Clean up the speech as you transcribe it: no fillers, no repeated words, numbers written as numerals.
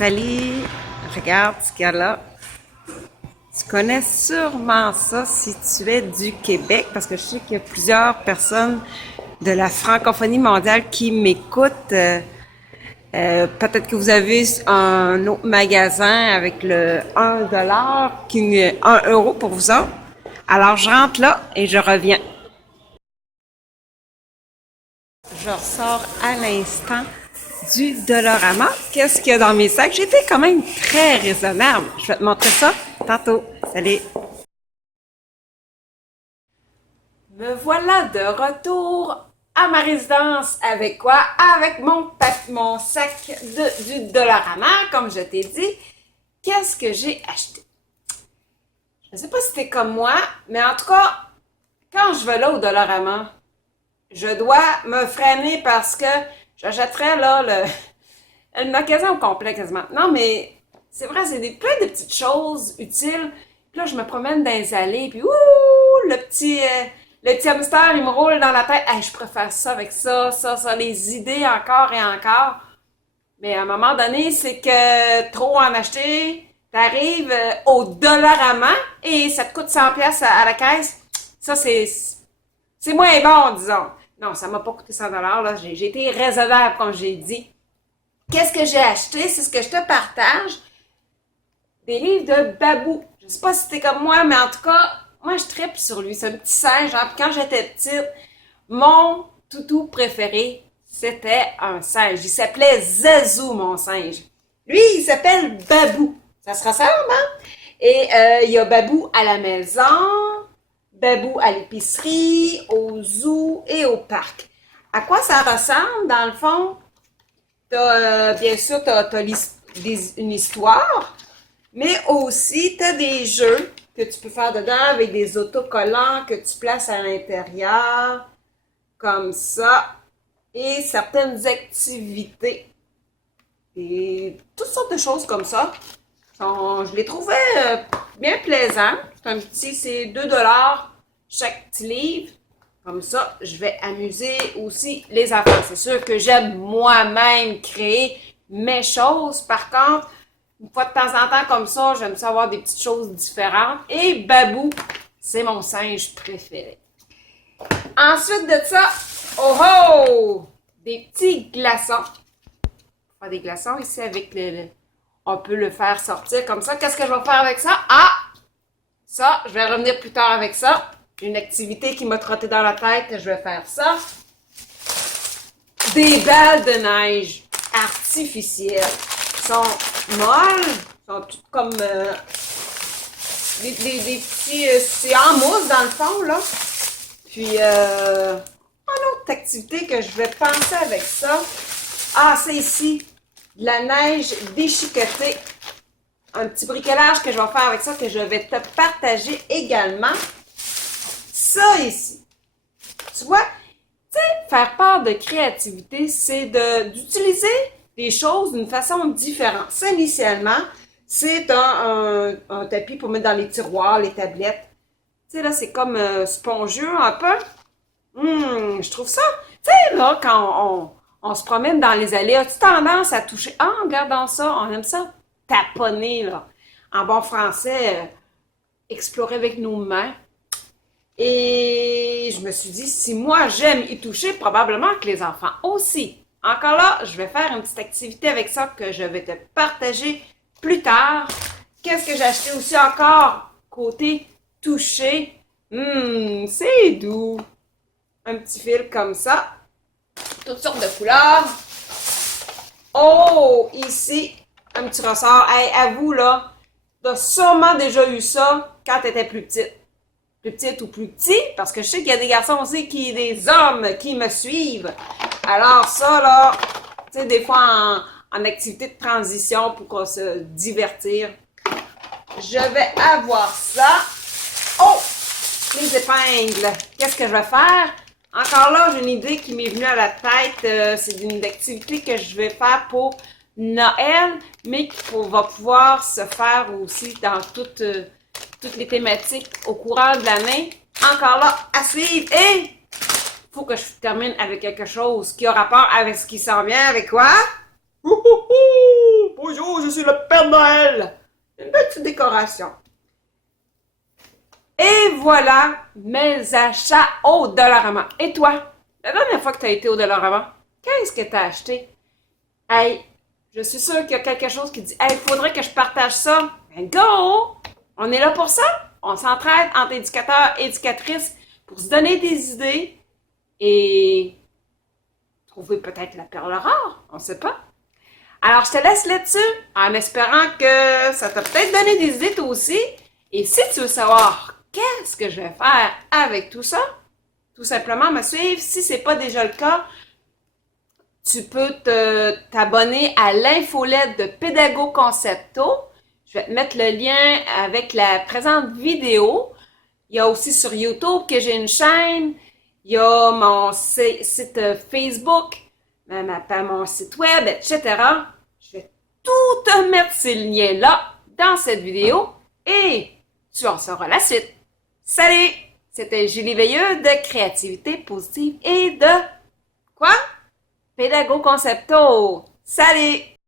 Salut, regarde ce qu'il y a là. Tu connais sûrement ça si tu es du Québec, parce que je sais qu'il y a plusieurs personnes de la francophonie mondiale qui m'écoutent. Peut-être que vous avez un autre magasin avec le 1 qui est 1 € pour vous autres. Alors, je rentre là et je reviens. Je ressors à l'instant du Dollarama. Qu'est-ce qu'il y a dans mes sacs? J'étais quand même très raisonnable. Je vais te montrer ça tantôt. Salut! Me voilà de retour à ma résidence avec quoi? Avec mon sac du Dollarama, comme je t'ai dit. Qu'est-ce que j'ai acheté? Je ne sais pas si t'es comme moi, mais en tout cas, quand je vais là au Dollarama, je dois me freiner parce que j'achèterais là le magasin au complet quasiment. Non, mais c'est vrai, c'est plein de petites choses utiles. Puis là, je me promène dans les allées, puis ouh, le petit hamster, il me roule dans la tête. Hey, je préfère ça avec ça, les idées encore et encore. Mais à un moment donné, c'est que trop en acheter, t'arrives au Dollarama et ça te coûte 100 pièces à la caisse. Ça, c'est moins bon, disons. Non, ça m'a pas coûté 100 là. J'ai été raisonnable, comme j'ai dit. Qu'est-ce que j'ai acheté? C'est ce que je te partage. Des livres de Babou. Je sais pas si t'es comme moi, mais en tout cas, moi, je tripe sur lui. C'est un petit singe. Hein? Puis quand j'étais petite, mon toutou préféré, c'était un singe. Il s'appelait Zazou, mon singe. Lui, il s'appelle Babou. Ça se ressemble, hein? Et il y a Babou à la maison, Babou à l'épicerie, au zoo et au parc. À quoi ça ressemble, dans le fond? Bien sûr, t'as une histoire, mais aussi t'as des jeux que tu peux faire dedans avec des autocollants que tu places à l'intérieur, comme ça, et certaines activités. Et toutes sortes de choses comme ça. Je les trouvais bien plaisants. C'est 2 $ chaque petit livre. Comme ça, je vais amuser aussi les enfants. C'est sûr que j'aime moi-même créer mes choses. Par contre, une fois de temps en temps comme ça, j'aime ça avoir des petites choses différentes. Et Babou, c'est mon singe préféré. Ensuite de ça, oh oh! Des petits glaçons. On va faire des glaçons ici avec on peut le faire sortir comme ça. Qu'est-ce que je vais faire avec ça? Ah! Ça, je vais revenir plus tard avec ça. Une activité qui m'a trotté dans la tête, je vais faire ça. Des balles de neige artificielles. Sont molles, sont toutes comme des petits... c'est en mousse dans le fond, là. Puis, une autre activité que je vais penser avec ça. Ah, c'est ici. De la neige déchiquetée. Un petit bricolage que je vais faire avec ça, que je vais te partager également. Ça ici. Tu vois, tu sais, faire part de créativité, c'est d'utiliser des choses d'une façon différente. Ça, initialement, c'est un tapis pour mettre dans les tiroirs, les tablettes. Tu sais, là, c'est comme spongieux un peu. Je trouve ça. Tu sais, là, quand on se promène dans les allées, as-tu tendance à toucher? Ah, en regardant ça, on aime ça taponner, là. En bon français, explorer avec nos mains. Et je me suis dit, si moi j'aime y toucher, probablement que les enfants aussi. Encore là, je vais faire une petite activité avec ça que je vais te partager plus tard. Qu'est-ce que j'ai acheté aussi encore côté toucher? C'est doux. Un petit fil comme ça. Toutes sortes de couleurs. Oh, ici, un petit ressort. Hey, avoue là, t'as sûrement déjà eu ça quand t'étais plus petite. Plus petite ou plus petit, parce que je sais qu'il y a des garçons aussi des hommes qui me suivent. Alors ça, là, tu sais, des fois en activité de transition pour se divertir, je vais avoir ça. Oh! Les épingles. Qu'est-ce que je vais faire? Encore là, j'ai une idée qui m'est venue à la tête. C'est une activité que je vais faire pour Noël, mais qui va pouvoir se faire aussi dans toutes les thématiques au courant de l'année. Encore là, à suivre. Et faut que je termine avec quelque chose qui a rapport avec ce qui s'en vient. Avec quoi? Bonjour, je suis Père Noël. Une belle petite décoration. Et voilà mes achats au Dollarama. Et toi, la dernière fois que tu as été au Dollarama, qu'est-ce que tu as acheté? Hey, je suis sûre qu'il y a quelque chose qui dit « Hey, il faudrait que je partage ça. » Ben go! On est là pour ça. On s'entraide entre éducateurs et éducatrices pour se donner des idées et trouver peut-être la perle rare. On ne sait pas. Alors, je te laisse là-dessus en espérant que ça t'a peut-être donné des idées toi aussi. Et si tu veux savoir qu'est-ce que je vais faire avec tout ça, tout simplement me suivre. Si ce n'est pas déjà le cas, tu peux t'abonner à l'infolette de Pédago Concepto. Je vais te mettre le lien avec la présente vidéo. Il y a aussi sur YouTube que j'ai une chaîne. Il y a mon site Facebook, mon site web, etc. Je vais tout te mettre ces liens-là dans cette vidéo et tu en sauras la suite. Salut! C'était Julie Veilleux de Créativité Positive et de... Quoi? Pédago Concepto. Salut!